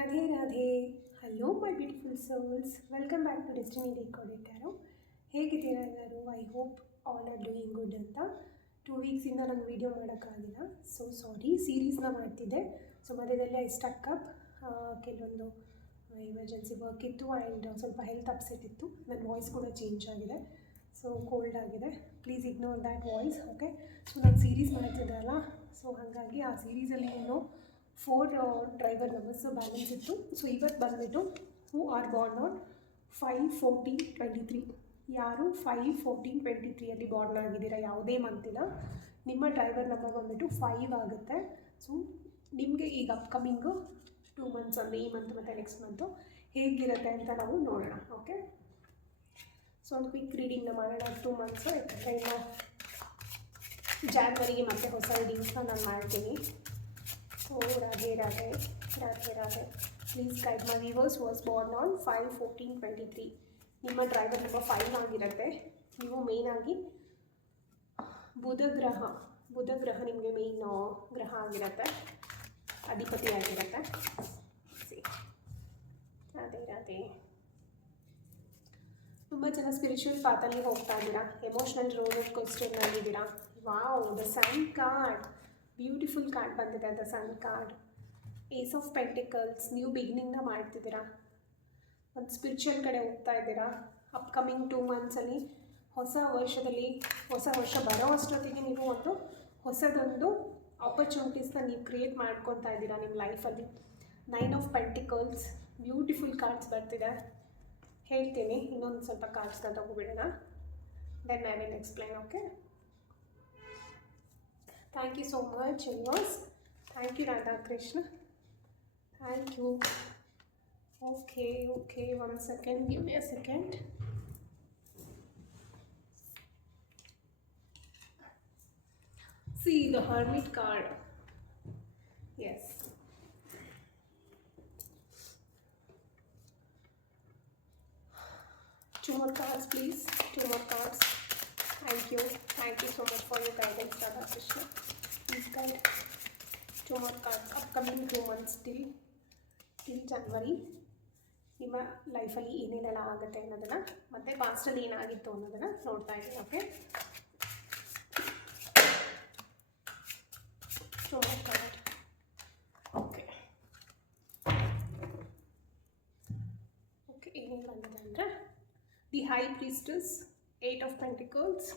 Radhe Radhe. Hello my beautiful souls, welcome back to Destiny Decoded Tarot. ಹೇಗಿದ್ದೀರಾ ಎಲ್ಲರೂ? I hope all are doing good ಅಂತ. 2 ವೀಕ್ಸಿಂದ ನಂಗೆ video ಮಾಡೋಕ್ಕಾಗಿಲ್ಲ, so sorry. ಸೀರೀಸ್ನ ಮಾಡ್ತಿದ್ದೆ, so ಮಧ್ಯದಲ್ಲಿ ಐ ಸ್ಟಕ್ ಅಪ್. ಕೆಲವೊಂದು ಎಮರ್ಜೆನ್ಸಿ ವರ್ಕ್ ಇತ್ತು ಆ್ಯಂಡ್ ಸ್ವಲ್ಪ ಹೆಲ್ತ್ ಅಪ್ಸೆಟ್ ಇತ್ತು. ನನ್ನ ವಾಯ್ಸ್ ಕೂಡ ಚೇಂಜ್ ಆಗಿದೆ, ಸೊ ಕೋಲ್ಡ್ ಆಗಿದೆ. Please ignore that voice, okay? So ನಾನು ಸೀರೀಸ್ ಮಾಡ್ತಿದ್ದೆ ಅಲ್ಲ, ಸೊ ಹಾಗಾಗಿ ಆ ಸೀರೀಸಲ್ಲಿ ಏನು 4 ಡ್ರೈವರ್ ನಂಬರ್ಸ್ ಬ್ಯಾಲೆನ್ಸ್ ಇತ್ತು. ಸೊ ಇವತ್ತು ಬಂದುಬಿಟ್ಟು ಹೂ ಆರ್ ಬಾರ್ನ್ ಆನ್ 5/14/23. ಯಾರು 5/14/23 ಬಾರ್ನ್ ಆಗಿದ್ದೀರಾ, ಯಾವುದೇ ಮಂತಿಲ್ಲ, ನಿಮ್ಮ ಡ್ರೈವರ್ ನಂಬರ್ ಬಂದುಬಿಟ್ಟು 5 ಆಗುತ್ತೆ. ಸೊ ನಿಮಗೆ ಈಗ ಅಪ್ಕಮಿಂಗು 2 ಮಂತ್ಸ್ ಅಂದರೆ ಈ ಮಂತ್ ಮತ್ತು ನೆಕ್ಸ್ಟ್ ಮಂತು ಹೇಗಿರುತ್ತೆ ಅಂತ ನಾವು ನೋಡೋಣ, ಓಕೆ? ಸೊ ಒಂದು ಕ್ವಿಕ್ ರೀಡಿಂಗ್ನ ಮಾಡೋಣ 2 ಮಂತ್ಸು, ಯಾಕಂದರೆ ಇನ್ನು ಜಾನ್ವರಿಗೆ ಮತ್ತೆ ಹೊಸ ರೀಡಿಂಗ್ಸ್ನ ನಾನು ಮಾಡ್ತೀನಿ. So Radhe Radhe Radhe Radhe. Please guide my viewers was Born on 5/14/23. ನಿಮ್ಮ ಡ್ರೈವರ್ ನಂಬರ್ 5 ಆಗಿರುತ್ತೆ. ನೀವು ಮೇಯ್ನಾಗಿ ಬುಧ ಗ್ರಹ ನಿಮಗೆ ಮೇಯ್ನ್ ಗ್ರಹ ಆಗಿರುತ್ತೆ, ಅಧಿಪತಿ ಆಗಿರುತ್ತೆ. ರಾಧೆ ರಾಧೆ. ತುಂಬ ಜನ ಸ್ಪಿರಿಚುವಲ್ ಪಾತಲ್ಲಿ ಹೋಗ್ತಾ ಇದ್ದೀರಾ, ಎಮೋಷ್ನಲ್ ರೋಲರ್ ಕೋಸ್ಟರ್ನಲ್ಲಿದ್ದೀರಾ. Wow, the sun card, beautiful card ಬಂದಿದೆ. The sun card, ace of pentacles, new ಬಿಗಿನಿಂಗ್ನ ಮಾಡ್ತಿದ್ದೀರಾ, ಒಂದು ಸ್ಪಿರಿಚುವಲ್ ಕಡೆ ಹೋಗ್ತಾ ಇದ್ದೀರಾ. ಅಪ್ಕಮಿಂಗ್ 2 ಮಂತ್ಸಲ್ಲಿ ಹೊಸ ವರ್ಷ ಬರೋ ಅಷ್ಟೊತ್ತಿಗೆ ನೀವು ಒಂದು ಹೊಸದೊಂದು ಆಪರ್ಚುನಿಟೀಸ್ನ ನೀವು ಕ್ರಿಯೇಟ್ ಮಾಡ್ಕೊತಾ ಇದ್ದೀರಾ ನಿಮ್ಮ ಲೈಫಲ್ಲಿ. 9 ಆಫ್ ಪೆಂಟಿಕಲ್ಸ್, ಬ್ಯೂಟಿಫುಲ್ ಕಾರ್ಡ್ಸ್ ಬರ್ತಿದೆ. ಹೇಳ್ತೀನಿ, ಇನ್ನೊಂದು ಸ್ವಲ್ಪ ಕಾರ್ಡ್ಸ್ನ ತಗೋಬಿಡೋಣ, then I will explain, okay? Thank you so much universe. Thank you Radhakrishna, thank you. Okay, 1 second, give me a second. See the Hermit card. Yes. Two more cards, please. 2 more cards. Thank you so much for your guidance, Radha Krishna. Please guide. 2 more cards. Upcoming 2 months till January. ನಿಮ್ಮ ಲೈಫಲ್ಲಿ ಏನೇನೆಲ್ಲ ಆಗುತ್ತೆ ಅನ್ನೋದನ್ನು, ಮತ್ತು ಪಾಸ್ಟಲ್ಲಿ ಏನಾಗಿತ್ತು ಅನ್ನೋದನ್ನು ನೋಡ್ತಾ ಇದ್ದೀನಿ, ಓಕೆ? ಓಕೆ, ಏನೇನು ಬಂದಿದೆ ಅಂದರೆ the high priestess, 8 of pentacles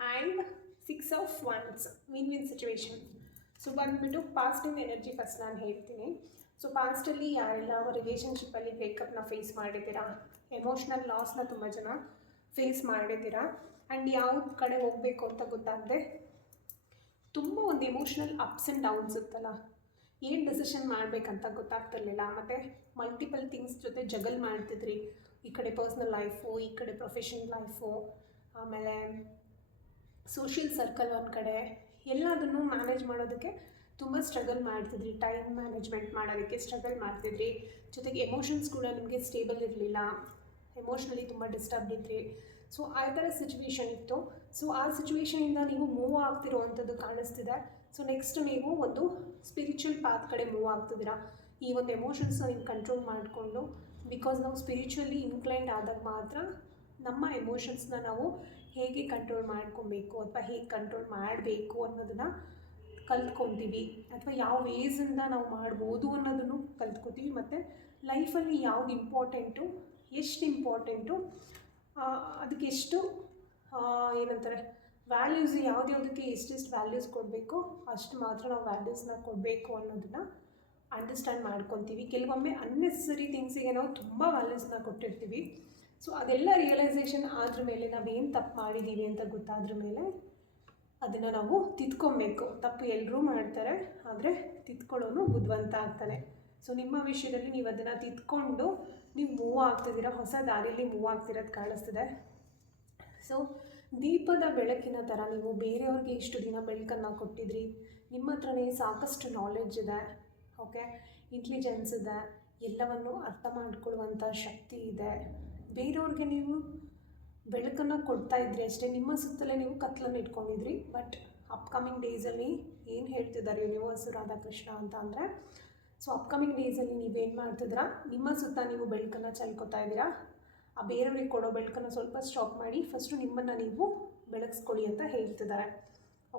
and 6 of wands, win situation. So ಬಂದುಬಿಟ್ಟು ಪಾಸ್ಟಿನ ಎನರ್ಜಿ ಫಸ್ಟ್ ನಾನು ಹೇಳ್ತೀನಿ. ಸೊ ಪಾಸ್ಟಲ್ಲಿ ಯಾರೆಲ್ಲ ರಿಲೇಷನ್ಶಿಪ್ಪಲ್ಲಿ ಬ್ರೇಕಪ್ನ ಫೇಸ್ ಮಾಡಿದ್ದೀರಾ, ಎಮೋಷ್ನಲ್ ಲಾಸ್ನ ತುಂಬ ಜನ ಫೇಸ್ ಮಾಡಿದ್ದೀರಾ, ಆ್ಯಂಡ್ ಯಾವ ಕಡೆ ಹೋಗಬೇಕು ಅಂತ ಗೊತ್ತಾಗದೆ ತುಂಬ ಒಂದು ಎಮೋಷ್ನಲ್ ಅಪ್ಸ್ ಆ್ಯಂಡ್ ಡೌನ್ಸ್ ಇತ್ತಲ್ಲ, ಏನು ಡೆಸಿಷನ್ ಮಾಡಬೇಕಂತ ಗೊತ್ತಾಗ್ತಿರ್ಲಿಲ್ಲ, ಮತ್ತು ಮಲ್ಟಿಪಲ್ ಥಿಂಗ್ಸ್ ಜೊತೆ ಜಗಲ್ ಮಾಡ್ತಿದ್ರಿ. ಈ ಕಡೆ ಪರ್ಸ್ನಲ್ ಲೈಫು, ಈ ಕಡೆ ಪ್ರೊಫೆಷನಲ್ ಲೈಫು, ಆಮೇಲೆ ಸೋಷಿಯಲ್ ಸರ್ಕಲ್ ಒಂದು ಕಡೆ, ಎಲ್ಲದನ್ನು ಮ್ಯಾನೇಜ್ ಮಾಡೋದಕ್ಕೆ ತುಂಬ ಸ್ಟ್ರಗಲ್ ಮಾಡ್ತಿದ್ರಿ. ಟೈಮ್ ಮ್ಯಾನೇಜ್ಮೆಂಟ್ ಮಾಡೋದಕ್ಕೆ ಸ್ಟ್ರಗಲ್ ಮಾಡ್ತಿದ್ರಿ. ಜೊತೆಗೆ ಎಮೋಷನ್ಸ್ ಕೂಡ ನಿಮಗೆ ಸ್ಟೇಬಲ್ ಇರಲಿಲ್ಲ, ಎಮೋಷ್ನಲಿ ತುಂಬ ಡಿಸ್ಟರ್ಬ್ ಇದ್ರಿ. ಸೊ ಆ ಥರ ಸಿಚುವೇಶನ್ ಇತ್ತು. ಸೊ ಆ ಸಿಚುವೇಶನಿಂದ ನೀವು ಮೂವ್ ಆಗ್ತಿರೋವಂಥದ್ದು ಕಾಣಿಸ್ತಿದೆ. ಸೊ ನೆಕ್ಸ್ಟ್ ನೀವು ಒಂದು ಸ್ಪಿರಿಚುವಲ್ ಪಾತ್ ಕಡೆ ಮೂವ್ ಆಗ್ತಿದ್ದೀರಾ. ಈ ಒಂದು ಎಮೋಷನ್ಸ್ನ ನೀವು ಕಂಟ್ರೋಲ್ ಮಾಡಿಕೊಂಡು, ಬಿಕಾಸ್ ನಾವು ಸ್ಪಿರಿಚುವಲಿ ಇನ್ಕ್ಲೈನ್ಡ್ ಆದಾಗ ಮಾತ್ರ ನಮ್ಮ ಎಮೋಷನ್ಸ್ನ ನಾವು ಹೇಗೆ ಕಂಟ್ರೋಲ್ ಮಾಡ್ಕೊಬೇಕು ಅಥವಾ ಹೇಗೆ ಕಂಟ್ರೋಲ್ ಮಾಡಬೇಕು ಅನ್ನೋದನ್ನು ಕಲ್ತ್ಕೊತೀವಿ, ಅಥವಾ ಯಾವ ವೇಸಿಂದ ನಾವು ಮಾಡ್ಬೋದು ಅನ್ನೋದನ್ನು ಕಲ್ತ್ಕೊತೀವಿ. ಮತ್ತು ಲೈಫಲ್ಲಿ ಯಾವ್ದು ಇಂಪಾರ್ಟೆಂಟು, ಎಷ್ಟು ಇಂಪಾರ್ಟೆಂಟು, ಅದಕ್ಕೆ ಎಷ್ಟು ಏನಂತಾರೆ ವ್ಯಾಲ್ಯೂಸ್, ಯಾವುದ್ಯಾವುದಕ್ಕೆ ಎಷ್ಟೆಷ್ಟು ವ್ಯಾಲ್ಯೂಸ್ ಕೊಡಬೇಕು ಅಷ್ಟು ಮಾತ್ರ ನಾವು ವ್ಯಾಲ್ಯೂಸ್ನ ಕೊಡಬೇಕು ಅನ್ನೋದನ್ನು ಅಂಡರ್ಸ್ಟ್ಯಾಂಡ್ ಮಾಡ್ಕೊತೀವಿ. ಕೆಲವೊಮ್ಮೆ ಅನ್ನೆಸರಿ ಥಿಂಗ್ಸಿಗೆ ನಾವು ತುಂಬ ವ್ಯಾಲ್ಯೂಸ್ನ ಕೊಟ್ಟಿರ್ತೀವಿ. ಸೊ ಅದೆಲ್ಲ ರಿಯಲೈಸೇಷನ್ ಆದ್ರ ಮೇಲೆ ನಾವೇನು ತಪ್ಪು ಮಾಡಿದ್ದೀವಿ ಅಂತ ಗೊತ್ತಾದ್ರ ಮೇಲೆ ಅದನ್ನು ನಾವು ತಿದ್ಕೊಬೇಕು. ತಪ್ಪು ಎಲ್ಲರೂ ಮಾಡ್ತಾರೆ, ಆದರೆ ತಿದ್ಕೊಳ್ಳೋನು ಬುದ್ಧಿವಂತ ಆಗ್ತಾನೆ. ಸೊ ನಿಮ್ಮ ವಿಷಯದಲ್ಲಿ ನೀವು ಅದನ್ನು ತಿದ್ಕೊಂಡು ನೀವು ಮೂವ್ ಆಗ್ತಿದ್ದೀರಾ, ಹೊಸ ದಾರಿಯಲ್ಲಿ ಮೂವ್ ಆಗ್ತಿರೋದು ಕಾಣಿಸ್ತಿದೆ. ಸೊ ದೀಪದ ಬೆಳಕಿನ ಥರ ನೀವು ಬೇರೆಯವ್ರಿಗೆ ಇಷ್ಟು ದಿನ ಬೆಳಕನ್ನು ಕೊಟ್ಟಿದ್ರಿ. ನಿಮ್ಮ ಹತ್ರನೇ ಸಾಕಷ್ಟು ನಾಲೆಡ್ಜ್ ಇದೆ, ಓಕೆ? ಇಂಟೆಲಿಜೆನ್ಸ್ ಇದೆ, ಎಲ್ಲವನ್ನು ಅರ್ಥ ಮಾಡಿಕೊಳ್ಳುವಂಥ ಶಕ್ತಿ ಇದೆ. ಬೇರೆಯವ್ರಿಗೆ ನೀವು ಬೆಳಕನ್ನು ಕೊಡ್ತಾ ಇದ್ರಿ ಅಷ್ಟೇ, ನಿಮ್ಮ ಸುತ್ತಲೇ ನೀವು ಕತ್ಲನ್ನು ಇಟ್ಕೊಂಡಿದ್ರಿ. ಬಟ್ ಅಪ್ಕಮಿಂಗ್ ಡೇಸಲ್ಲಿ ಏನು ಹೇಳ್ತಿದ್ದಾರೆ ಯೂನಿವರ್ಸು ರಾಧಾಕೃಷ್ಣ ಅಂತ ಅಂದರೆ, ಸೊ ಅಪ್ಕಮಿಂಗ್ ಡೇಸಲ್ಲಿ ನೀವೇನು ಮಾಡ್ತಿದ್ದೀರಾ, ನಿಮ್ಮ ಸುತ್ತ ನೀವು ಬೆಳಕನ್ನು ಚೆಲ್ಕೊತಾ ಇದ್ದೀರಾ. ಆ ಬೇರೆಯವ್ರಿಗೆ ಕೊಡೋ ಬೆಳಕನ್ನು ಸ್ವಲ್ಪ ಸ್ಟಾಪ್ ಮಾಡಿ ಫಸ್ಟು ನಿಮ್ಮನ್ನು ನೀವು ಬೆಳಗಿಸ್ಕೊಳ್ಳಿ ಅಂತ ಹೇಳ್ತಿದ್ದಾರೆ.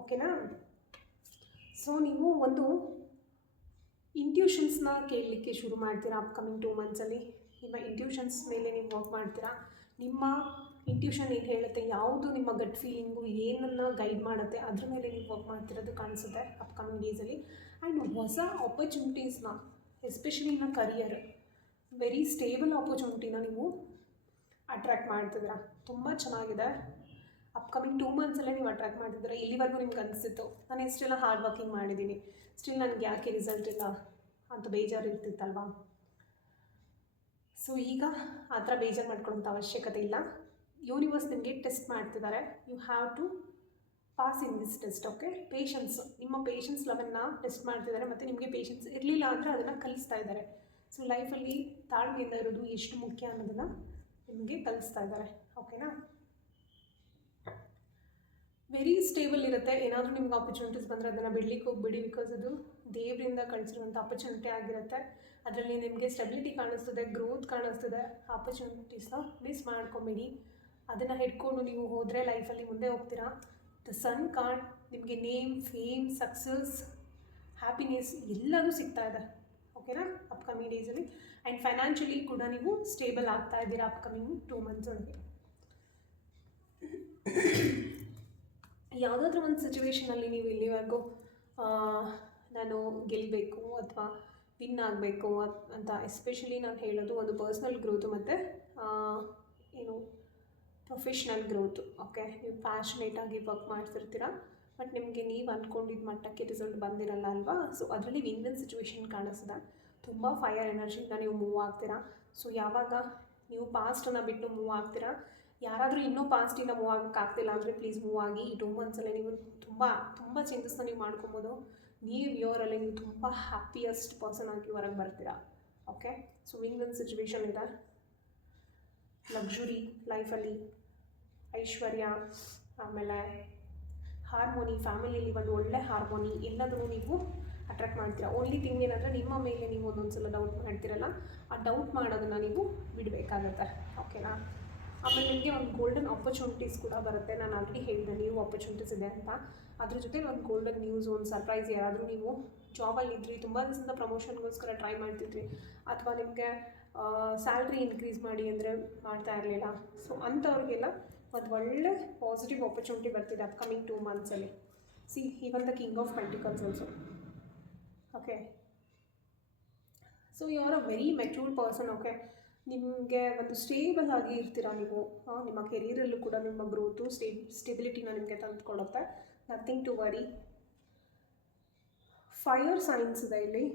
ಓಕೆನಾ? ಸೊ ನೀವು ಒಂದು ಇಂಟ್ಯೂಷನ್ಸ್ನ ಕೇಳಲಿಕ್ಕೆ ಶುರು ಮಾಡ್ತೀರಾ ಅಪ್ಕಮಿಂಗ್ 2 ಮಂತ್ಸಲ್ಲಿ. ನಿಮ್ಮ ಇಂಟ್ಯೂಷನ್ಸ್ ಮೇಲೆ ನೀವು ವರ್ಕ್ ಮಾಡ್ತೀರಾ. ನಿಮ್ಮ ಇಂಟ್ಯೂಷನ್ ಏನು ಹೇಳುತ್ತೆ, ಯಾವುದು ನಿಮ್ಮ ಗಟ್ ಫೀಲಿಂಗು ಏನನ್ನು ಗೈಡ್ ಮಾಡುತ್ತೆ, ಅದ್ರ ಮೇಲೆ ನೀವು ವರ್ಕ್ ಮಾಡ್ತಿರೋದು ಕಾಣಿಸುತ್ತೆ ಅಪ್ಕಮಿಂಗ್ ಡೇಸಲ್ಲಿ. ಆ್ಯಂಡ್ ಹೊಸ ಆಪರ್ಚುನಿಟೀಸ್ನ, ಎಸ್ಪೆಷಲಿ ಇನ್ನ ಕರಿಯರ್, ವೆರಿ ಸ್ಟೇಬಲ್ ಆಪರ್ಚುನಿಟಿನ ನೀವು ಅಟ್ರ್ಯಾಕ್ಟ್ ಮಾಡ್ತಿದ್ದೀರಾ. ತುಂಬ ಚೆನ್ನಾಗಿದೆ. ಅಪ್ಕಮಿಂಗ್ 2 ಮಂತ್ಸಲ್ಲೇ ನೀವು ಅಟ್ರ್ಯಾಕ್ಟ್ ಮಾಡ್ತಿದ್ದೀರಾ. ಇಲ್ಲಿವರೆಗೂ ನಿಮ್ಗೆ ಅನಿಸ್ತಿತ್ತು ನಾನು ಎಷ್ಟೆಲ್ಲ ಹಾರ್ಡ್ ವರ್ಕಿಂಗ್ ಮಾಡಿದ್ದೀನಿ, ಸ್ಟಿಲ್ ನನಗೆ ಯಾಕೆ ರಿಸಲ್ಟ್ ಇಲ್ಲ ಅಂತ ಬೇಜಾರು ಇರ್ತಿತ್ತಲ್ವಾ. ಸೊ ಈಗ ಆ ಥರ ಬೇಜಾರು ಮಾಡ್ಕೊಳ್ಳೋಂಥ ಅವಶ್ಯಕತೆ ಇಲ್ಲ. ಯೂನಿವರ್ಸ್ ನಿಮಗೆ ಟೆಸ್ಟ್ ಮಾಡ್ತಿದ್ದಾರೆ. You have to pass in this test. Okay, patience, ನಿಮ್ಮ ಪೇಷನ್ಸ್ ಲೆವೆಲ್ನ ಟೆಸ್ಟ್ ಮಾಡ್ತಿದ್ದಾರೆ ಮತ್ತು ನಿಮಗೆ ಪೇಷನ್ಸ್ ಇರಲಿಲ್ಲ ಅಂದರೆ ಅದನ್ನು ಕಲಿಸ್ತಾ ಇದ್ದಾರೆ. ಸೊ ಲೈಫಲ್ಲಿ ತಾಳ್ಮೆಯಿಂದ ಇರೋದು ಎಷ್ಟು ಮುಖ್ಯ ಅನ್ನೋದನ್ನು ನಿಮಗೆ ಕಲಿಸ್ತಾ ಇದ್ದಾರೆ. ಓಕೆನಾ? ವೆರಿ ಸ್ಟೇಬಲ್ ಇರುತ್ತೆ. ಏನಾದರೂ ನಿಮ್ಗೆ ಆಪರ್ಚುನಿಟೀಸ್ ಬಂದರೆ ಅದನ್ನು ಬಿಡಲಿಕ್ಕೆ ಹೋಗ್ಬಿಡಿ. ಬಿಕಾಸ್ ಅದು ದೇವರಿಂದ ಕಳಿಸಿರುವಂಥ ಆಪರ್ಚುನಿಟಿ ಆಗಿರುತ್ತೆ. ಅದರಲ್ಲಿ ನಿಮಗೆ ಸ್ಟೆಬಿಲಿಟಿ ಕಾಣಿಸ್ತದೆ, ಗ್ರೋತ್ ಕಾಣಿಸ್ತದೆ. ಆಪರ್ಚುನಿಟೀಸ್ನ ಮಿಸ್ ಮಾಡ್ಕೊಂಬೇಡಿ. ಅದನ್ನು ಹಿಡ್ಕೊಂಡು ನೀವು ಹೋದರೆ ಲೈಫಲ್ಲಿ ಮುಂದೆ ಹೋಗ್ತೀರಾ. ದ ಸನ್ ಕಾರ್ಡ್ ನಿಮಗೆ ನೇಮ್, ಫೇಮ್, ಸಕ್ಸಸ್, ಹ್ಯಾಪಿನೆಸ್ ಎಲ್ಲದೂ ಸಿಗ್ತಾ ಇದೆ. ಓಕೆನಾ? ಅಪ್ಕಮಿಂಗ್ ಡೇಸಲ್ಲಿ. ಆ್ಯಂಡ್ ಫೈನಾನ್ಷಿಯಲಿ ಕೂಡ ನೀವು ಸ್ಟೇಬಲ್ ಆಗ್ತಾ ಇದ್ದೀರಾ ಅಪ್ಕಮಿಂಗ್ 2 ಮಂತ್ಸ್ ಒಳಗೆ. ಯಾವುದಾದ್ರೂ ಒಂದು ಸಿಚುವೇಷನಲ್ಲಿ ನೀವು ಇಲ್ಲಿವರೆಗೂ ನಾನು ಗೆಲ್ಲಬೇಕು ಅಥವಾ ವಿನ್ ಆಗಬೇಕು ಅಂತ, ಎಸ್ಪೆಷಲಿ ನಾನು ಹೇಳೋದು ಒಂದು ಪರ್ಸ್ನಲ್ ಗ್ರೋತು ಮತ್ತು ಏನು ಪ್ರೊಫೆಷ್ನಲ್ ಗ್ರೋತು. ಓಕೆ, ನೀವು ಪ್ಯಾಷನೇಟಾಗಿ ವರ್ಕ್ ಮಾಡ್ತಿರ್ತೀರ, ಬಟ್ ನಿಮಗೆ ನೀವು ಅಂದ್ಕೊಂಡಿದ್ದ ಮಟ್ಟಕ್ಕೆ ರಿಸಲ್ಟ್ ಬಂದಿರಲ್ಲ ಅಲ್ವಾ. ಸೊ ಅದರಲ್ಲಿ ವಿನ್ ಸಿಚುವೇಷನ್ ಕಾಣಿಸ್ತದೆ. ತುಂಬ ಫೈರ್ ಎನರ್ಜಿಯಿಂದ ನೀವು ಮೂವ್ ಆಗ್ತೀರಾ. ಸೊ ಯಾವಾಗ ನೀವು ಪಾಸ್ಟನ್ನು ಬಿಟ್ಟು ಮೂವ್ ಆಗ್ತೀರಾ, ಯಾರಾದರೂ ಇನ್ನೂ ಪಾಸ್ಟಿಂದ ಮೂವ್ ಆಗೋಕ್ಕಾಗ್ತಿಲ್ಲ ಅಂದರೆ ಪ್ಲೀಸ್ ಮೂವ್ ಆಗಿ. ಈ 2 ಮಂತ್ಸಲ್ಲಿ ನೀವು ತುಂಬ ಚೇಂಜಸ್ನ ನೀವು ಮಾಡ್ಕೊಬೋದು. ನೀವು ಇಯರಲ್ಲಿ ನೀವು ತುಂಬ ಹ್ಯಾಪಿಯೆಸ್ಟ್ ಪರ್ಸನ್ ಆಗಿ ಹೊರಗೆ ಬರ್ತೀರಾ. ಓಕೆ, ಸೊ ವಿನ್ ಸಿಚುವೇಷನ್ ಇದೆ. ಲಕ್ಸುರಿ ಲೈಫಲ್ಲಿ, ಐಶ್ವರ್ಯ, ಆಮೇಲೆ ಹಾರ್ಮೋನಿ, ಫ್ಯಾಮಿಲಿಯಲ್ಲಿ ಒಂದು ಒಳ್ಳೆ ಹಾರ್ಮೋನಿ ಎಲ್ಲದನ್ನು ನೀವು ಅಟ್ರ್ಯಾಕ್ಟ್ ಮಾಡ್ತೀರಾ. ಓನ್ಲಿ ಥಿಂಗ್ ಏನಂದರೆ ನಿಮ್ಮ ಮೇಲೆ ನೀವು ಒಂದೊಂದು ಸಲ ಡೌಟ್ ಮಾಡ್ತೀರಲ್ಲ, ಆ ಡೌಟ್ ಮಾಡೋದನ್ನು ನೀವು ಬಿಡಬೇಕಾಗತ್ತೆ. ಓಕೆನಾ? ಆಮೇಲೆ ನಿಮಗೆ ಒಂದು ಗೋಲ್ಡನ್ ಆಪರ್ಚುನಿಟೀಸ್ ಕೂಡ ಬರುತ್ತೆ. ನಾನು ಆಲ್ರೆಡಿ ಹೇಳಿದೆ ನೀವು ಆಪರ್ಚುನಿಟೀಸ್ ಇದೆ ಅಂತ. ಅದ್ರ ಜೊತೆ ಒಂದು ಗೋಲ್ಡನ್ ನ್ಯೂಸ್, ಒಂದು ಸರ್ಪ್ರೈಸ್. ಯಾರಾದರೂ ನೀವು ಜಾಬಲ್ಲಿದ್ರಿ, ತುಂಬ ದಿವಸದಿಂದ ಪ್ರಮೋಷನ್ಗೋಸ್ಕರ ಟ್ರೈ ಮಾಡ್ತಿದ್ರಿ, ಅಥವಾ ನಿಮಗೆ ಸ್ಯಾಲ್ರಿ ಇನ್ಕ್ರೀಸ್ ಮಾಡಿ ಅಂದರೆ ಮಾಡ್ತಾ ಇರಲಿಲ್ಲ. ಸೊ ಅಂಥವ್ರಿಗೆಲ್ಲ ಒಂದು ಒಳ್ಳೆ ಪಾಸಿಟಿವ್ ಆಪರ್ಚುನಿಟಿ ಬರ್ತಿದೆ ಅಪ್ಕಮಿಂಗ್ 2 ಮಂತ್ಸಲ್ಲಿ. See even the king of pentacles also. Okay, so you are a very matured person. Okay, ನಿಮಗೆ ಒಂದು ಸ್ಟೇಬಲ್ ಆಗಿ ಇರ್ತೀರಾ ನೀವು. ನಿಮ್ಮ ಕೆರಿಯರಲ್ಲೂ ಕೂಡ ನಿಮ್ಮ ಗ್ರೋತು, ಸ್ಟೆಬಿಲಿಟಿನ ನಿಮಗೆ ತಂದುಕೊಡುತ್ತೆ. Nothing to worry. Fire signs ಇದೆ ಇಲ್ಲಿ.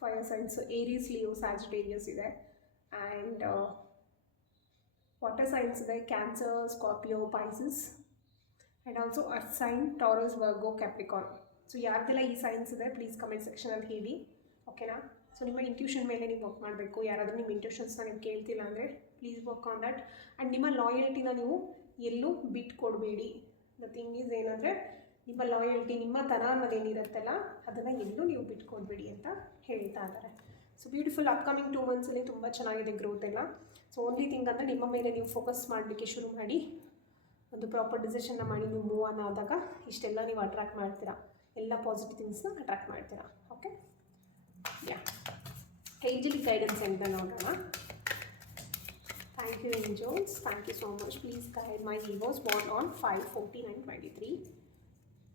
Fire signs Aries, Leo, Sagittarius ಇದೆ. ಆ್ಯಂಡ್ ವಾಟರ್ ಸೈನ್ಸ್ ಇದೆ, Cancer, Scorpio, Pisces. And also earth sign, Taurus, Virgo, Capricorn. So ಯಾರ್ದೆಲ್ಲ ಈ ಸೈನ್ಸ್ ಇದೆ ಪ್ಲೀಸ್ ಕಮೆಂಟ್ ಸೆಕ್ಷನಲ್ಲಿ ಹೇಳಿ. ಓಕೆನಾ? ಸೊ ನಿಮ್ಮ ಇಂಟ್ಯೂಷನ್ ಮೇಲೆ ನೀವು ವರ್ಕ್ ಮಾಡಬೇಕು. ಯಾರಾದರೂ ನಿಮ್ಮ ಇಂಟ್ಯೂಷನ್ಸ್ನ ನೀವು ಕೇಳ್ತಿಲ್ಲ ಅಂದರೆ please work on that. And ನಿಮ್ಮ ಲಾಯಲ್ಟಿನ ನೀವು ಎಲ್ಲೂ ಬಿಟ್ಕೊಡ್ಬೇಡಿ. ದ ಥಿಂಗ್ ಈಸ್ ಏನಂದರೆ, ನಿಮ್ಮ ಲಾಯಲ್ಟಿ, ನಿಮ್ಮ ತನ ಅನ್ನೋದೇನಿರುತ್ತಲ್ಲ ಅದನ್ನು ಎಲ್ಲೂ ನೀವು ಬಿಟ್ಕೊಡ್ಬೇಡಿ ಅಂತ ಹೇಳ್ತಾ ಇದ್ದಾರೆ. So beautiful. ಅಪ್ಕಮಿಂಗ್ 2 ಮಂತ್ಸಲ್ಲಿ ತುಂಬ ಚೆನ್ನಾಗಿದೆ ಗ್ರೋತ್ ಎಲ್ಲ. ಸೊ ಓನ್ಲಿ ಥಿಂಗ್ ಅಂದರೆ ನಿಮ್ಮ ಮೇಲೆ ನೀವು ಫೋಕಸ್ ಮಾಡಲಿಕ್ಕೆ ಶುರು ಮಾಡಿ, ಒಂದು ಪ್ರಾಪರ್ ಡಿಸಿಷನ್ನ ಮಾಡಿ ನೀವು ಮೂವ್ ಆನ್ ಆದಾಗ ಇಷ್ಟೆಲ್ಲ ನೀವು ಅಟ್ರ್ಯಾಕ್ಟ್ ಮಾಡ್ತೀರಾ. ಎಲ್ಲ ಪಾಸಿಟಿವ್ ಥಿಂಗ್ಸ್ನ ಅಟ್ರ್ಯಾಕ್ಟ್ ಮಾಡ್ತೀರಾ. Okay, yeah. ಏಂಜಲಿಕ್ ಗೈಡೆನ್ಸ್ ಅಂತ ನೋಡೋಣ. Thank you angels, thank you so much. Please guide my ವಿವೋಸ್ born on 5/14/23.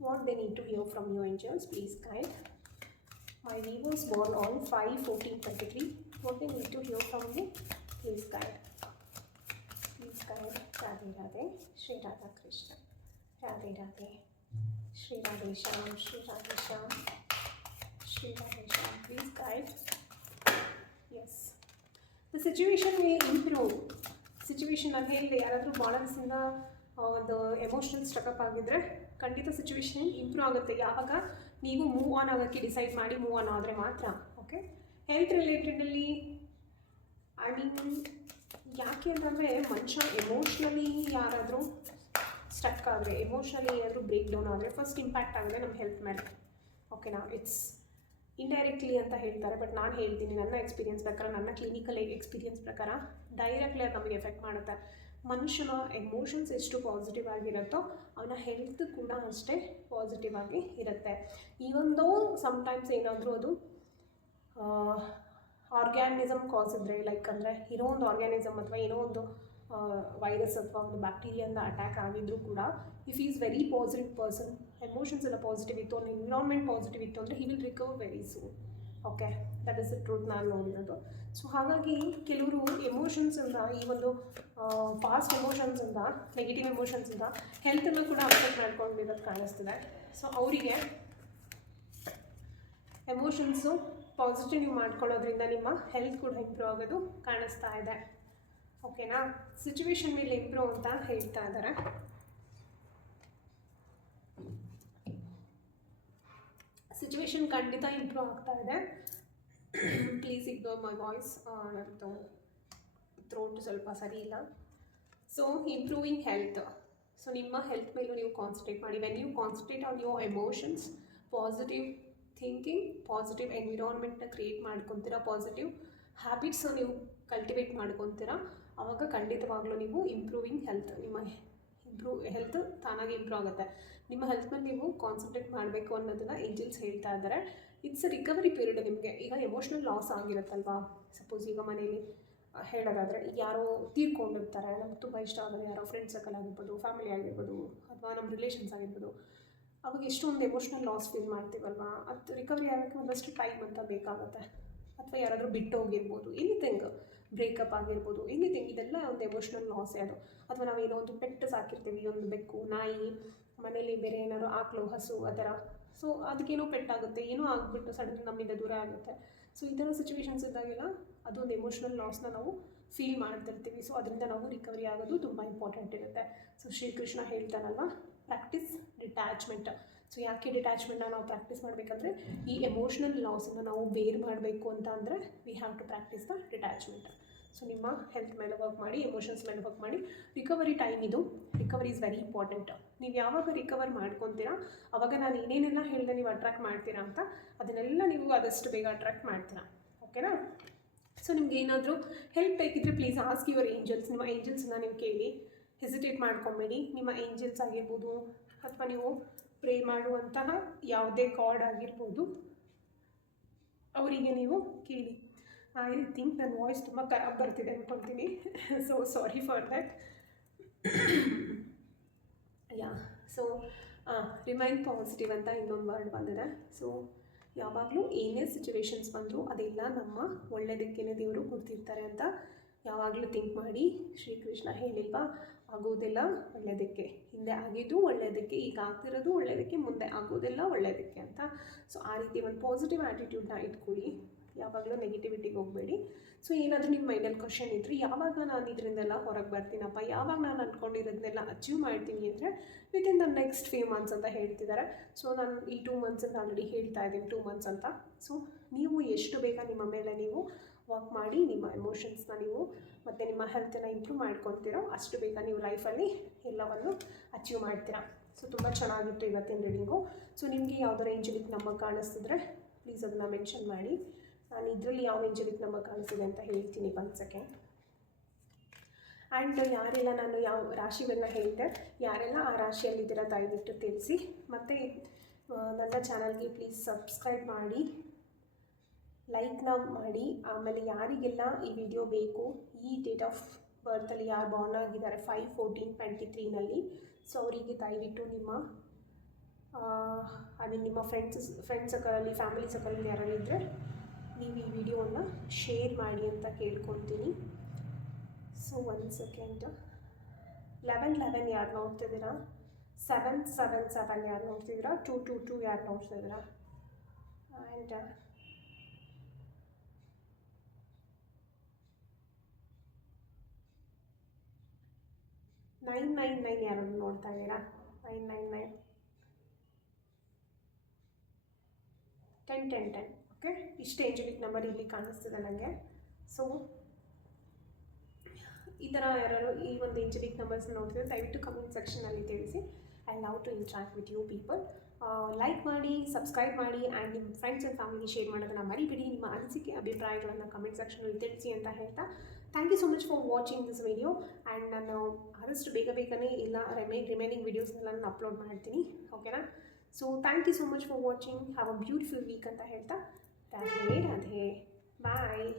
What they need to hear from you, angels, please guide. My viewers born on 5/14/23. What they need to hear from you, please guide. Please guide. Radhe Radhe, Shri Radha Krishna. Radhe Radhe, Shri Radhe Shyam, Shri Radhe Shyam, Shri Radhe Shyam. Please guide. Yes. The situation will improve. Situation ನಾನು ಹೇಳಿದೆ, ಯಾರಾದರೂ ಭಾಳ ದಿವಸದಿಂದ ಒಂದು emotional ಸ್ಟ್ರಕಪ್ ಆಗಿದ್ದರೆ ಖಂಡಿತ situation improve ಆಗುತ್ತೆ. ಯಾವಾಗ ನೀವು ಮೂವ್ ಆನ್ ಆಗೋಕ್ಕೆ ಡಿಸೈಡ್ ಮಾಡಿ ಮೂವ್ ಆನ್ ಆದರೆ ಮಾತ್ರ. ಓಕೆ, ಹೆಲ್ತ್ ರಿಲೇಟೆಡಲ್ಲಿ ಐ ಮೀನ್ ಯಾಕೆ ಅಂತಂದರೆ, ಮನುಷ್ಯ ಎಮೋಷ್ನಲಿ ಯಾರಾದರೂ ಸ್ಟಕ್ ಆದರೆ, ಎಮೋಷ್ನಲಿ ಏನಾದರೂ ಬ್ರೇಕ್ ಡೌನ್ ಆದರೆ ಫಸ್ಟ್ ಇಂಪ್ಯಾಕ್ಟ್ ಆಗಿದೆ ನಮ್ಮ ಹೆಲ್ತ್ ಮೇಲೆ. ಓಕೆನಾ? ಇಟ್ಸ್ ಇಂಡೈರೆಕ್ಟ್ಲಿ ಅಂತ ಹೇಳ್ತಾರೆ, ಬಟ್ ನಾನು ಹೇಳ್ತೀನಿ ನನ್ನ ಎಕ್ಸ್ಪೀರಿಯನ್ಸ್ ಪ್ರಕಾರ, ನನ್ನ ಕ್ಲಿನಿಕಲ್ ಎಕ್ಸ್ಪೀರಿಯನ್ಸ್ ಪ್ರಕಾರ ಡೈರೆಕ್ಟ್ಲಿ ಅದು ನಮಗೆ ಎಫೆಕ್ಟ್ ಮಾಡುತ್ತೆ. ಮನುಷ್ಯನ ಎಮೋಷನ್ಸ್ ಎಷ್ಟು ಪಾಸಿಟಿವ್ ಆಗಿರುತ್ತೋ ಅವನ ಹೆಲ್ತ್ ಕೂಡ ಅಷ್ಟೇ ಪಾಸಿಟಿವ್ ಆಗಿ ಇರುತ್ತೆ. ಈವನ್ ದೋ ಸಮ್ಟೈಮ್ಸ್ ಏನಾದರೂ ಅದು ಆರ್ಗ್ಯಾನಿಸಮ್ ಕಾಸ್ ಇದ್ದರೆ, ಲೈಕ್ ಅಂದರೆ ಏನೋ ಒಂದು ಆರ್ಗ್ಯಾನಿಸಮ್ ಅಥವಾ ಏನೋ ಒಂದು ವೈರಸ್ ಅಥವಾ ಒಂದು ಬ್ಯಾಕ್ಟೀರಿಯಿಂದ ಅಟ್ಯಾಕ್ ಆಗಿದ್ದರೂ ಕೂಡ, if is very positive person, emotions ಎಲ್ಲ ಪಾಸಿಟಿವ್ ಇತ್ತು, ಅವ್ನ ಎನ್ವಿರಾನ್ಮೆಂಟ್ ಪಾಸಿಟಿವ್ ಇತ್ತು ಅಂದರೆ he will recover very soon. Okay, that is the truth ನಾನು ನೋಡಿರೋದು. ಸೊ ಹಾಗಾಗಿ ಕೆಲವರು ಎಮೋಷನ್ಸಿಂದ, ಈ ಒಂದು ಫಾಸ್ಟ್ ಎಮೋಷನ್ಸಿಂದ, ನೆಗೆಟಿವ್ ಎಮೋಷನ್ಸಿಂದ ಹೆಲ್ತನ್ನು ಕೂಡ ಅಫೆಕ್ಟ್ ಮಾಡ್ಕೊಂಡಿರೋದು ಕಾಣಿಸ್ತಿದೆ. ಸೊ ಅವರಿಗೆ ಎಮೋಷನ್ಸು ಪಾಸಿಟಿವ್ ಮಾಡ್ಕೊಳ್ಳೋದ್ರಿಂದ ನಿಮ್ಮ ಹೆಲ್ತ್ ಕೂಡ ಇಂಪ್ರೂವ್ ಆಗೋದು ಕಾಣಿಸ್ತಾ ಇದೆ. ಓಕೆನಾ? ಸಿಚುವೇಶನ್ ಮೇಲೆ ಇಂಪ್ರೂವ್ ಅಂತ ಹೇಳ್ತಾ ಇದ್ದಾರೆ. ಸಿಚುವೇಶನ್ ಖಂಡಿತ ಇಂಪ್ರೂವ್ ಆಗ್ತಾ ಇದೆ. ಪ್ಲೀಸ್ ಇಗ್ನೋರ್ ಮೈ ವಾಯ್ಸ್, ನನ್ನದು ಥ್ರೋಟ್ ಸ್ವಲ್ಪ ಸರಿ ಇಲ್ಲ. So improving health. ಸೊ ನಿಮ್ಮ ಹೆಲ್ತ್ ಮೇಲೂ ನೀವು ಕಾನ್ಸಂಟ್ರೇಟ್ ಮಾಡಿ. When you concentrate on your emotions, positive thinking, positive ಎನ್ವಿರಾನ್ಮೆಂಟ್ನ ಕ್ರಿಯೇಟ್ ಮಾಡ್ಕೊತೀರಾ, ಪಾಸಿಟಿವ್ ಹ್ಯಾಬಿಟ್ಸ್ನ ನೀವು ಕಲ್ಟಿವೇಟ್ ಮಾಡ್ಕೊತೀರಾ, ಆವಾಗ ಖಂಡಿತವಾಗ್ಲೂ ನೀವು ಇಂಪ್ರೂವಿಂಗ್ ಹೆಲ್ತ್, ನಿಮ್ಮ ಹೆಲ್ತ್ ತಾನಾಗಿ ಇಂಪ್ರೂವ್ ಆಗುತ್ತೆ. ನಿಮ್ಮ ಹೆಲ್ತ್ ಮೇಲೆ ನೀವು ಕಾನ್ಸಂಟ್ರೇಟ್ ಮಾಡಬೇಕು ಅನ್ನೋದನ್ನು ಏಂಜಲ್ಸ್ ಹೇಳ್ತಾ ಇದ್ದಾರೆ. It's a recovery period. ನಿಮಗೆ ಈಗ ಎಮೋಷ್ನಲ್ ಲಾಸ್ ಆಗಿರುತ್ತಲ್ವಾ, ಸಪೋಸ್ ಈಗ ಮನೇಲಿ ಹೇಳೋದಾದರೆ, ಈಗ ಯಾರೋ ತೀರ್ಕೊಂಡಿರ್ತಾರೆ, ನಮ್ಗೆ ತುಂಬ ಇಷ್ಟ ಆಗೋದು ಯಾರೋ ಫ್ರೆಂಡ್ಸ್ ಸರ್ಕಲ್ ಆಗಿರ್ಬೋದು, ಫ್ಯಾಮಿಲಿ ಆಗಿರ್ಬೋದು, ಅಥವಾ ನಮ್ಮ ರಿಲೇಷನ್ಸ್ ಆಗಿರ್ಬೋದು, ಅವಾಗ ಎಷ್ಟೊಂದು ಎಮೋಷ್ನಲ್ ಲಾಸ್ ಫೀಲ್ ಮಾಡ್ತೀವಲ್ವಾ, ಅದು ರಿಕವರಿ ಆಗೋಕ್ಕೆ ಒಂದಷ್ಟು ಟೈಮ್ ಅಂತ ಬೇಕಾಗುತ್ತೆ. ಅಥವಾ ಯಾರಾದರೂ ಬಿಟ್ಟು ಹೋಗಿರ್ಬೋದು, ಎನಿಥಿಂಗ್, ಬ್ರೇಕಪ್ ಆಗಿರ್ಬೋದು, ಎನಿಥಿಂಗ್, ಇದೆಲ್ಲ ಒಂದು ಎಮೋಷ್ನಲ್ ಲಾಸೇ ಅದು. ಅಥವಾ ನಾವೇನೋ ಒಂದು ಪೆಟ್ಟು ಸಾಕಿರ್ತೀವಿ, ಒಂದು ಬೆಕ್ಕು, ನಾಯಿ, ಮನೇಲಿ ಬೇರೆ ಏನಾದ್ರು ಆಕಳು, ಹಸು, ಆ ಥರ. ಸೊ ಅದಕ್ಕೇನೋ ಪೆಟ್ಟಾಗುತ್ತೆ, ಏನೋ ಆಗಿಬಿಟ್ಟು ಸಡನ್ ನಮ್ಮಿಂದ ದೂರ ಆಗುತ್ತೆ. ಸೊ ಈ ಥರ ಸಿಚುವೇಶನ್ಸ್ ಇದ್ದಾಗೆಲ್ಲ ಅದೊಂದು ಎಮೋಷ್ನಲ್ ಲಾಸ್ನ ನಾವು ಫೀಲ್ ಮಾಡ್ತಿರ್ತೀವಿ. ಸೊ ಅದರಿಂದ ನಾವು ರಿಕವರಿ ಆಗೋದು ತುಂಬ ಇಂಪಾರ್ಟೆಂಟ್ ಇರುತ್ತೆ. ಸೊ ಶ್ರೀಕೃಷ್ಣ ಹೇಳ್ತಾನಲ್ವ, ಪ್ರಾಕ್ಟೀಸ್ ಡಿಟ್ಯಾಚ್ಮೆಂಟ್. ಸೊ ಯಾಕೆ ಡಿಟ್ಯಾಚ್ಮೆಂಟ್ನ ನಾವು ಪ್ರಾಕ್ಟೀಸ್ ಮಾಡಬೇಕಂದ್ರೆ, ಈ ಎಮೋಷ್ನಲ್ ಲಾಸನ್ನು ನಾವು ಬೇರ್ ಮಾಡಬೇಕು ಅಂತ ಅಂದರೆ we have to practise the detachment. So ನಿಮ್ಮ ಹೆಲ್ತ್ ಮೇಲೆ ವರ್ಕ್ ಮಾಡಿ, ಎಮೋಷನ್ಸ್ ಮೇಲೆ ವರ್ಕ್ ಮಾಡಿ. ರಿಕವರಿ ಟೈಮ್ ಇದು. Recovery is very important. ನೀವು ಯಾವಾಗ ರಿಕವರ್ ಮಾಡ್ಕೊತೀರಾ, ಆವಾಗ ನಾನು ಏನೇನೆಲ್ಲ ಹೇಳಿದೆ ನೀವು ಅಟ್ರ್ಯಾಕ್ಟ್ ಮಾಡ್ತೀರಾ ಅಂತ, ಅದನ್ನೆಲ್ಲ ನೀವು ಆದಷ್ಟು ಬೇಗ ಅಟ್ರ್ಯಾಕ್ಟ್ ಮಾಡ್ತೀರಾ. ಓಕೆನಾ? ಸೊ ನಿಮ್ಗೆ ಏನಾದರೂ ಹೆಲ್ಪ್ ಬೇಕಿದ್ದರೆ ಪ್ಲೀಸ್ ಆಸ್ಕ್ ಯುವರ್ ಏಂಜಲ್ಸ್. ನಿಮ್ಮ ಏಂಜಲ್ಸನ್ನ ನೀವು ಕೇಳಿ, ಹೆಸಿಟೇಟ್ ಮಾಡ್ಕೊಬೇಡಿ. ನಿಮ್ಮ ಏಂಜಲ್ಸ್ ಆಗಿರ್ಬೋದು, ಅಥವಾ ನೀವು ಪ್ರೇ ಮಾಡುವಂತಹ ಯಾವುದೇ ಗಾಡ್ ಆಗಿರ್ಬೋದು, ಅವರಿಗೆ ನೀವು ಕೇಳಿ. ಐ ಥಿಂಕ್ ನನ್ನ ವಾಯ್ಸ್ ತುಂಬ ಖರಾಬ್ ಬರ್ತಿದೆ ಅಂದ್ಕೊಳ್ತೀನಿ. So sorry for that. Yeah, so remain positive ಅಂತ ಇನ್ನೊಂದು ವರ್ಡ್ ಬಂದಿದೆ. ಸೊ ಯಾವಾಗಲೂ ಏನೇ ಸಿಚುವೇಶನ್ಸ್ ಬಂದರೂ ಅದೆಲ್ಲ ನಮ್ಮ ಒಳ್ಳೆಯದಕ್ಕೇ ದೇವರು ಕೊಡ್ತಿರ್ತಾರೆ ಅಂತ ಯಾವಾಗಲೂ ಥಿಂಕ್ ಮಾಡಿ. ಶ್ರೀಕೃಷ್ಣ ಹೇಳಿಲ್ವಾ, ಆಗೋದೆಲ್ಲ ಒಳ್ಳೆಯದಕ್ಕೆ, ಹಿಂದೆ ಆಗಿದ್ದು ಒಳ್ಳೆಯದಕ್ಕೆ, ಈಗ ಆಗ್ತಿರೋದು ಒಳ್ಳೆಯದಕ್ಕೆ, ಮುಂದೆ ಆಗೋದೆಲ್ಲ ಒಳ್ಳೆಯದಕ್ಕೆ ಅಂತ. ಸೊ ಆ ರೀತಿ ಒಂದು ಪಾಸಿಟಿವ್ ಆ್ಯಟಿಟ್ಯೂಡ್ನ ಇಟ್ಕೊಳ್ಳಿ, ಯಾವಾಗಲೂ ನೆಗೆಟಿವಿಟಿಗೆ ಹೋಗಬೇಡಿ. ಸೊ ಏನಾದರೂ ನಿಮ್ಮ ಮೈಂಡಲ್ಲಿ ಕ್ವಶನ್ ಇದ್ದರೆ, ಯಾವಾಗ ನಾನು ಇದರಿಂದೆಲ್ಲ ಹೊರಗೆ ಬರ್ತೀನಪ್ಪ, ಯಾವಾಗ ನಾನು ಅಂದ್ಕೊಂಡಿರೋದನ್ನೆಲ್ಲ ಅಚೀವ್ ಮಾಡ್ತೀನಿ ಅಂದರೆ within the next few months ಅಂತ ಹೇಳ್ತಿದ್ದಾರೆ. ಸೊ ನಾನು ಈ 2 ಮಂತ್ಸನ್ನು ಆಲ್ರೆಡಿ ಹೇಳ್ತಾ ಇದ್ದೀನಿ, 2 ಮಂತ್ಸ್ ಅಂತ. ಸೊ ನೀವು ಎಷ್ಟು ಬೇಗ ನಿಮ್ಮ ಮೇಲೆ ನೀವು ವರ್ಕ್ ಮಾಡಿ, ನಿಮ್ಮ ಎಮೋಷನ್ಸ್ನ ನೀವು ಮತ್ತು ನಿಮ್ಮ ಹೆಲ್ತನ್ನು ಇಂಪ್ರೂವ್ ಮಾಡ್ಕೊತೀರೋ, ಅಷ್ಟು ಬೇಗ ನೀವು ಲೈಫಲ್ಲಿ ಎಲ್ಲವನ್ನು ಅಚೀವ್ ಮಾಡ್ತೀರಾ. ಸೊ ತುಂಬ ಚೆನ್ನಾಗಿತ್ತು ಇವತ್ತಿನ ರೀಡಿಂಗು. ಸೊ ನಿಮಗೆ ಯಾವುದೋ ಏಂಜಲಿಕ್ ನಂಬರ್ ಕಾಣಿಸ್ತಿದ್ರೆ ಪ್ಲೀಸ್ ಅದನ್ನು ಮೆನ್ಷನ್ ಮಾಡಿ. ನಾನು ಇದರಲ್ಲಿ ಯಾವ ಏಂಜಲಿಕ್ ನಂಬರ್ ಕಾಣಿಸ್ತಿದೆ ಅಂತ ಹೇಳ್ತೀನಿ, 1 ಸೆಕೆಂಡ್. ಆ್ಯಂಡ್ ಯಾರೆಲ್ಲ ನಾನು ಯಾವ ರಾಶಿಗಳನ್ನ ಹೇಳಿದೆ, ಯಾರೆಲ್ಲ ಆ ರಾಶಿಯಲ್ಲಿದ್ದೀರ ದಯವಿಟ್ಟು ತಿಳಿಸಿ. ಮತ್ತು ನನ್ನ ಚಾನಲ್ಗೆ ಪ್ಲೀಸ್ ಸಬ್ಸ್ಕ್ರೈಬ್ ಮಾಡಿ, ಲೈಕ್ನ ಮಾಡಿ. ಆಮೇಲೆ ಯಾರಿಗೆಲ್ಲ ಈ ವಿಡಿಯೋ ಬೇಕು, ಈ ಡೇಟ್ ಆಫ್ ಬರ್ತಲ್ಲಿ ಯಾರು ಬಾರ್ನ್ ಆಗಿದ್ದಾರೆ 5/14/23ನಲ್ಲಿ, ಸೊ ಅವರಿಗೆ ದಯವಿಟ್ಟು ನಿಮ್ಮ ನಿಮ್ಮ ಫ್ರೆಂಡ್ಸ್ ಸರ್ಕಲಲ್ಲಿ, ಫ್ಯಾಮಿಲಿ ಸರ್ಕಲಲ್ಲಿ ಯಾರು ಇದ್ದರೆ ನೀವು ಈ ವಿಡಿಯೋನ ಶೇರ್ ಮಾಡಿ ಅಂತ ಕೇಳ್ಕೊತೀನಿ. So 1 second. 1111 ಯಾರು ನೋಡ್ತಿದ್ದೀರಾ, 777 ಯಾರು ನೋಡ್ತಿದ್ದೀರಾ, 222 ಯಾರು ನೋಡ್ತಿದ್ದೀರಾ, ಆ್ಯಂಡ್ 999 ಯಾರು ನೋಡ್ತಾ ಇದ್ದೀರಾ, 999, 101010. ಓಕೆ, ಇಷ್ಟು ಏಂಜಲಿಕ್ ನಂಬರ್ ಇಲ್ಲಿ ಕಾಣಿಸ್ತಿದೆ ನನಗೆ. ಸೊ ಈ ಥರ ಯಾರು ಈ ಒಂದು ಏಂಜಲಿಕ್ ನಂಬರ್ಸ್ ನೋಡ್ತಿದ್ರೆ ದಯವಿಟ್ಟು ಕಮೆಂಟ್ ಸೆಕ್ಷನಲ್ಲಿ ತಿಳಿಸಿ. I love to interact with you people. Like ಮಾಡಿ, ಸಬ್ಸ್ಕ್ರೈಬ್ ಮಾಡಿ ಆ್ಯಂಡ್ ನಿಮ್ಮ ಫ್ರೆಂಡ್ಸ್ ಆ್ಯಂಡ್ ಫ್ಯಾಮಿಲಿಗೆ ಶೇರ್ ಮಾಡೋದನ್ನು ಮರಿಬೇಡಿ. ನಿಮ್ಮ ಅನಿಸಿಕೆ ಅಭಿಪ್ರಾಯಗಳನ್ನು ಕಮೆಂಟ್ ಸೆಕ್ಷನಲ್ಲಿ ತಿಳಿಸಿ ಅಂತ ಹೇಳ್ತಾ, thank you so much for watching this video. And ನಾನು ಆದಷ್ಟು ಬೇಗನೆ ಎಲ್ಲ ರಿಮೈನಿಂಗ್ ವೀಡಿಯೋಸ್ನೆಲ್ಲ ನಾನು ಅಪ್ಲೋಡ್ ಮಾಡ್ತೀನಿ, ಓಕೆನಾ? So thank you so much for watching. Have a beautiful week ಅಂತ ಹೇಳ್ತಾ, ರಾಧೆ ರಾಧೆ, ಬಾಯ್.